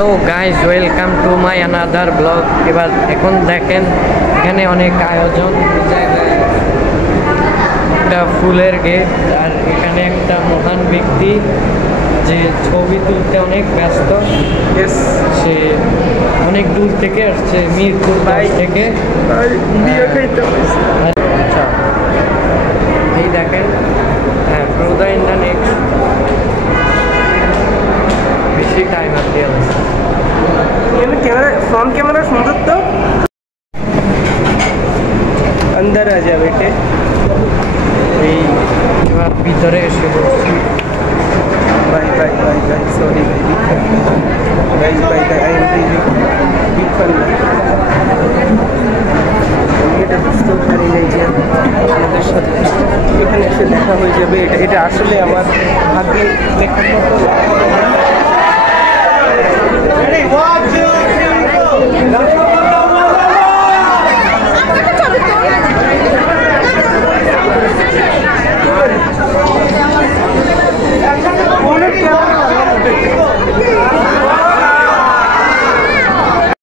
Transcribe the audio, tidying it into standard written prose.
Hello guys, welcome to my another blog. এবার এখন দেখেন এখানে অনেক আয়োজন, জায়গায় একটা ফুলের গেট, আর এখানে একটা মহান ব্যক্তি যে ছবি তুলতে অনেক ব্যস্ত। সে অনেক দূর থেকে আসছে, মিরপুর থেকে। আচ্ছা, এই দেখেন, হ্যাঁ, প্রদা ইন দ্য নেক্সট বেশি টাইম আর দিয়ে कैमरा फ्रंट कैमरा सुंदर तो अंदर आ जा बेटे। এই এবার ভিতরে এসে বলছি bye bye bye bye sorry bye bye bye I am really big fun. এটা বুঝতে পারি নাই যে আমাদের সাথে এখানে এসে দেখা হয়ে যাবে। এটা আসলে আমার ভাগ্যে লেখার মতো।